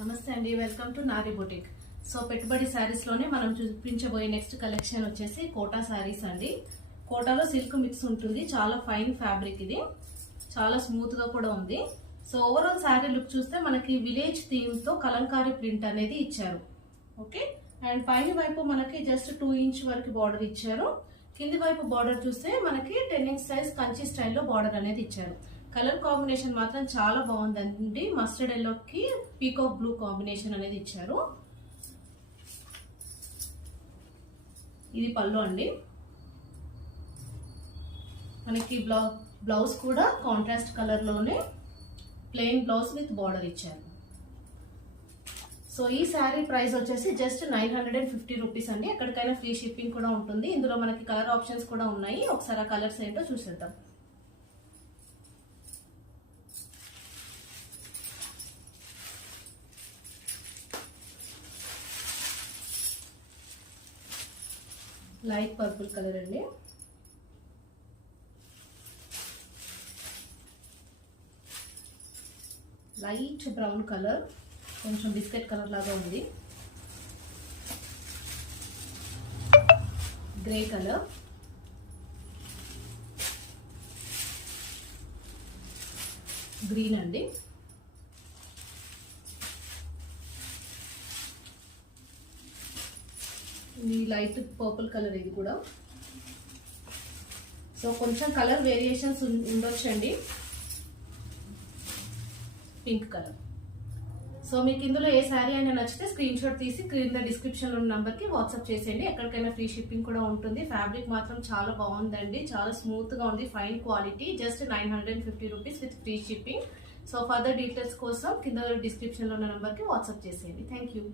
నమస్తే అండి, welcome to Nari boutique. So పెట్టుబడి శారీస్ లోనే మనం చూపించబోయే నెక్స్ట్ కలెక్షన్ వచ్చేసి కోటా శారీస్ అండి. కోటాలో సిల్క్ మిక్స్ ఉంటుంది, చాలా ఫైన్ ఫ్యాబ్రిక్, ఇది చాలా స్మూత్ గా కూడా ఉంది. సో ఓవరాల్ శారీ లుక్ చూస్తే మనకి విలేజ్ థీమ్ తో కలంకారీ ప్రింట్ అనేది ఇచ్చారు. ఓకే, అండ్ పైన వైపు మనకి జస్ట్ 2 ఇంచ్ వరకు బార్డర్ ఇచ్చారు. కింది వైపు బార్డర్ చూస్తే మనకి 10 ఇంచ్ సైజ్ కంచి స్టైల్లో బార్డర్ అనేది ఇచ్చారు. కలర్ కాంబినేషన్ మాత్రం చాలా బాగుందండి. మస్టర్డ్ ఎల్లోకి పీకాక్ బ్లూ కాంబినేషన్ అనేది ఇచ్చారు. ఇది పళ్ళు అండి. మనకి బ్లౌజ్ కూడా కాంట్రాస్ట్ కలర్ లోనే ప్లెయిన్ బ్లౌజ్ విత్ బార్డర్ ఇచ్చారు. సో ఈ శారీ ప్రైస్ వచ్చేసి జస్ట్ 950 రూపీస్ అండి. ఎక్కడికైనా ఫ్రీ షిప్పింగ్ కూడా ఉంటుంది. ఇందులో మనకి కలర్ ఆప్షన్స్ కూడా ఉన్నాయి. ఒకసారి ఆ కలర్స్ ఏంటో చూసేద్దాం. లైట్ పర్పుల్ కలర్ అండి. లైట్ బ్రౌన్ కలర్, కొంచెం బిస్కెట్ కలర్ లాగా ఉంది. గ్రే కలర్, గ్రీన్ అండి. ఈ లైట్ పర్పుల్ కలర్, ఇది కూడా. సో కొంచెం కలర్ వేరియేషన్స్ ఉండొచ్చండి. Pink colour. సో మీకు ఇందులో ఏ శారీ అయినా నచ్చితే స్క్రీన్ షాట్ తీసి క్రింద డిస్క్రిప్షన్ లో నంబర్ కి వాట్సాప్ చేసేయండి. ఎక్కడికైనా ఫ్రీ షిప్పింగ్ కూడా ఉంటుంది. ఫ్యాబ్రిక్ మాత్రం చాలా బాగుందండి, చాలా స్మూత్ గా ఉంది, fine quality. Just 950 rupees with free shipping. So further details కోసం కింద డిస్క్రిప్షన్ లో ఉన్న నంబర్ కి వాట్సాప్ చేసేయండి. Thank you.